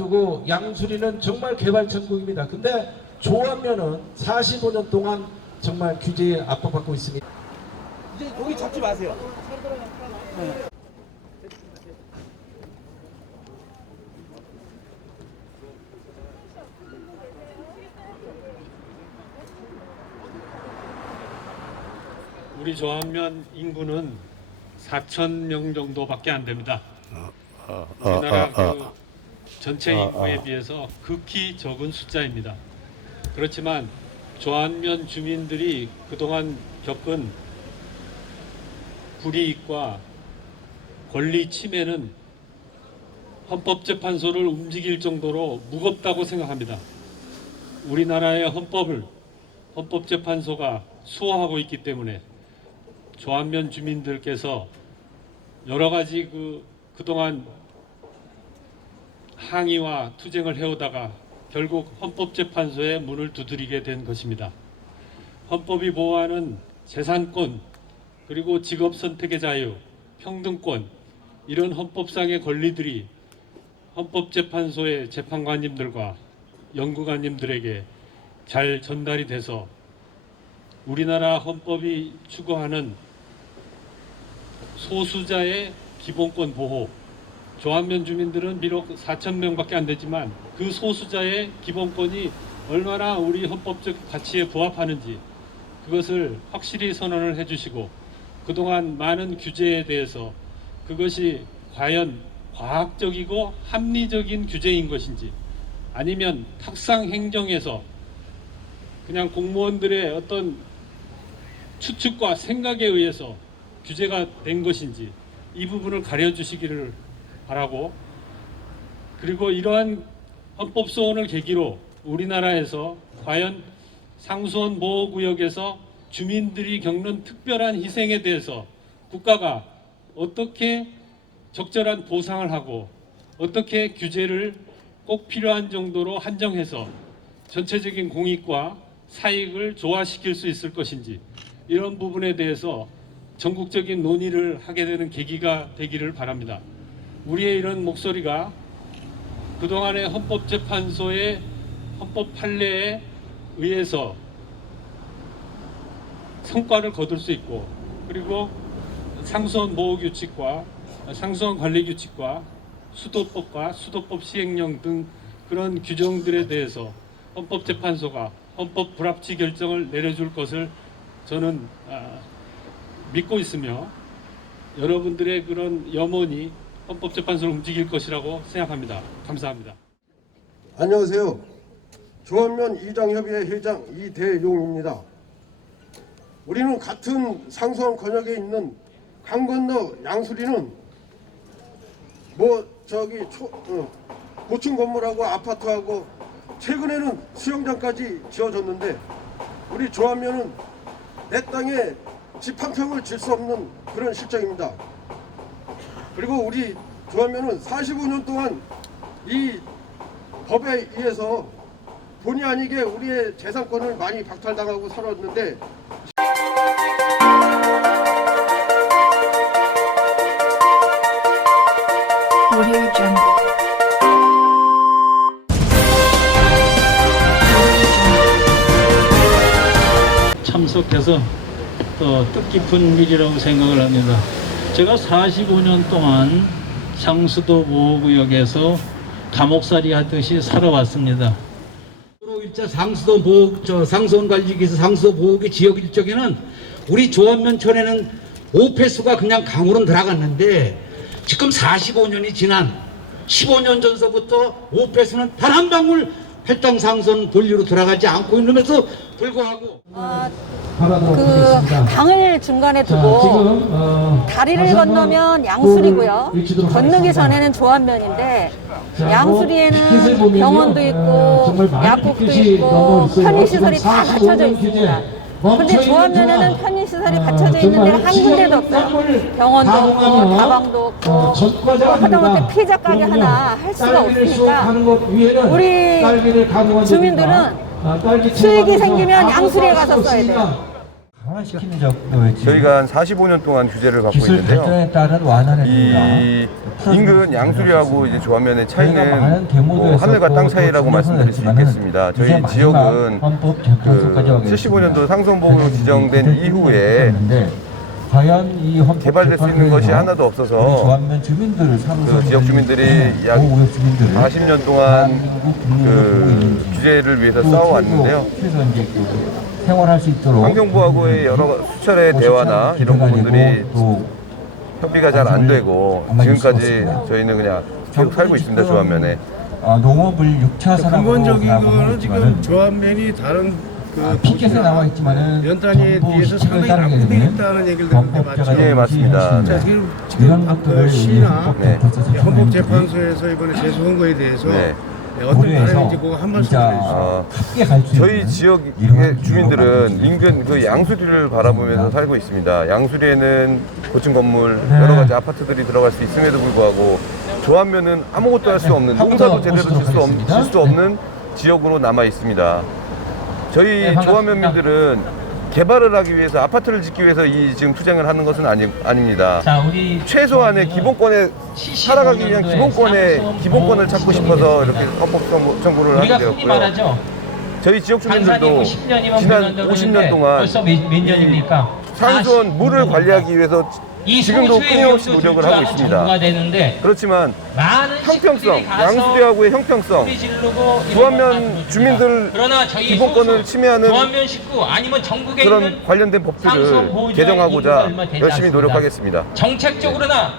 앞두고 양수리는 정말 개발 천국입니다. 근데 조합면은 45년 동안 정말 규제에 압박받고 있습니다. 이제 고기 잡지 마세요. 우리 조합면 인구는 4천 명 정도밖에 안 됩니다. 우리나라 그 전체 인구에 비해서 극히 적은 숫자입니다. 그렇지만 조안면 주민들이 그동안 겪은 불이익과 권리 침해는 헌법재판소를 움직일 정도로 무겁다고 생각합니다. 우리나라의 헌법을 헌법재판소가 수호하고 있기 때문에 조안면 주민들께서 여러 가지 그 그동안 항의와 투쟁을 해오다가 결국 헌법재판소의 문을 두드리게 된 것입니다. 헌법이 보호하는 재산권 그리고 직업 선택의 자유, 평등권 이런 헌법상의 권리들이 헌법재판소의 재판관님들과 연구관님들에게 잘 전달이 돼서 우리나라 헌법이 추구하는 소수자의 기본권 보호 조한면 주민들은 비록 4천 명밖에 안 되지만 그 소수자의 기본권이 얼마나 우리 헌법적 가치에 부합하는지 그것을 확실히 선언을 해주시고 그동안 많은 규제에 대해서 그것이 과연 과학적이고 합리적인 규제인 것인지 아니면 탁상 행정에서 그냥 공무원들의 어떤 추측과 생각에 의해서 규제가 된 것인지 이 부분을 가려주시기를 바라고 그리고 이러한 헌법 소원을 계기로 우리나라에서 과연 상수원 보호구역에서 주민들이 겪는 특별한 희생에 대해서 국가가 어떻게 적절한 보상을 하고 어떻게 규제를 꼭 필요한 정도로 한정해서 전체적인 공익과 사익을 조화시킬 수 있을 것인지 이런 부분에 대해서 전국적인 논의를 하게 되는 계기가 되기를 바랍니다. 우리의 이런 목소리가 그동안의 헌법재판소의 헌법 판례에 의해서 성과를 거둘 수 있고 그리고 상수원 보호 규칙과 상수원 관리 규칙과 수도법과 수도법 시행령 등 그런 규정들에 대해서 헌법재판소가 헌법 불합치 결정을 내려줄 것을 저는 아, 믿고 있으며 여러분들의 그런 염원이 헌법재판소를 움직일 것이라고 생각합니다. 감사합니다. 안녕하세요. 조한면 이장협의회 회장 이대용입니다. 우리는 같은 상수원 권역에 있는 강 건너 양수리는 뭐 저기 초, 어, 고층 건물하고 아파트하고 최근에는 수영장까지 지어졌는데 우리 조한면은 내 땅에 집 한 평을 질 수 없는 그런 실정입니다. 그리고 우리 조한면은 45년 동안 이 법에 의해서 본의 아니게 우리의 재산권을 많이 박탈당하고 살았는데. 참석해서 또 뜻깊은 일이라고 생각을 합니다. 제가 45년 동안 상수도 보호구역에서 감옥살이 하듯이 살아왔습니다. 일자 상수도 보호 저 상수원 관리기에서 상수도 보호구 지역 일정에는 우리 조원면촌에는 오폐수가 그냥 강으로 들어갔는데 지금 45년이 지난 15년 전서부터 오폐수는 단 한 방울 활동 상선 본류로 들어가지 않고 있는데도 불구하고 그 강을 중간에 두고 어, 다리를 건너면 양수리고요. 건너기 전에는 조안면인데 양수리에는 병원도 있고 약국도 있고 편의시설이 다 갖춰져 있습니다. 근데 조안면에는 편의시설이 갖춰져 있는 데가 한 군데도 없어요. 병원도 없고 다방도 없고 또 하다못해 피자 가게 하나 할 수가 없으니까 우리 주민들은 수익이 생기면 양수리에 가서 써야 돼요. 정도였지. 저희가 한 45년 동안 규제를 갖고 기술 있는데요. 발전에 따른 완화는 이 인근 양수리하고 이제 조합면의 차이는 뭐 하늘과 땅 차이라고 말씀드릴 수 있겠습니다. 저희 지역은 그 75년도 상선보호로 지정된 이후에 과연 이 개발될 수 있는 것이 하나도 없어서 그 지역 주민들이 약 40년 동안 그 규제를 위해서 싸워왔는데요. 그 생활할 수 있도록 환경부하고의 여러 수차례 대화나 이런 부분들이 또 협의가 잘 안 되고 지금까지 저희는 그냥 계속 살고 있습니다 조합면에. 아, 농업을 6차 산업으로 근본적인 거는 지금 조합면이 다른 그 아, 피켓에 나와 있지만은 비해서 시책을 상당히 따르게 낙후돼 있다는 얘기를 듣는데 맞죠? 예, 맞습니다. 자, 지금, 지금 그 시나 네. 헌법재판소에서 이번에 제소한 거에 대해서 네. 네, 어떤 바람인지 그거 한 말씀 해주세요. 갈수 저희 이러한 주민들은 인근 그 양수리를 바라보면서 살고 있습니다. 양수리에는 고층 건물 네. 여러 가지 아파트들이 들어갈 수 있음에도 불구하고 조합면은 아무것도 할 수 없는 농사도 더 제대로 질 수 없는 지역으로 남아 있습니다. 저희 네. 조합면민들은 개발을 하기 위해서 아파트를 짓기 위해서 이 지금 투쟁을 하는 것은 아니, 아닙니다. 자, 우리 최소한의 기본권에 살아가기 위한 기본권의 기본권을 찾고 싶어서 이렇게 헌법 청구- 청구를 하게 되었고요. 말하죠. 저희 지역 주민들도 산산이 10년이면 지난 50년 동안 벌써 몇, 몇 년입니까? 산수원 물을 관리하기 위해서 이 지금도 끊임없이 노력을 줄 하고 있습니다. 되는데 그렇지만 형평성, 양수대하고의 형평성, 부릅니다. 주민들 그러나 저희 기본권을 침해하는 그런 관련된 법들을 개정하고자 열심히. 노력하겠습니다. 정책적으로나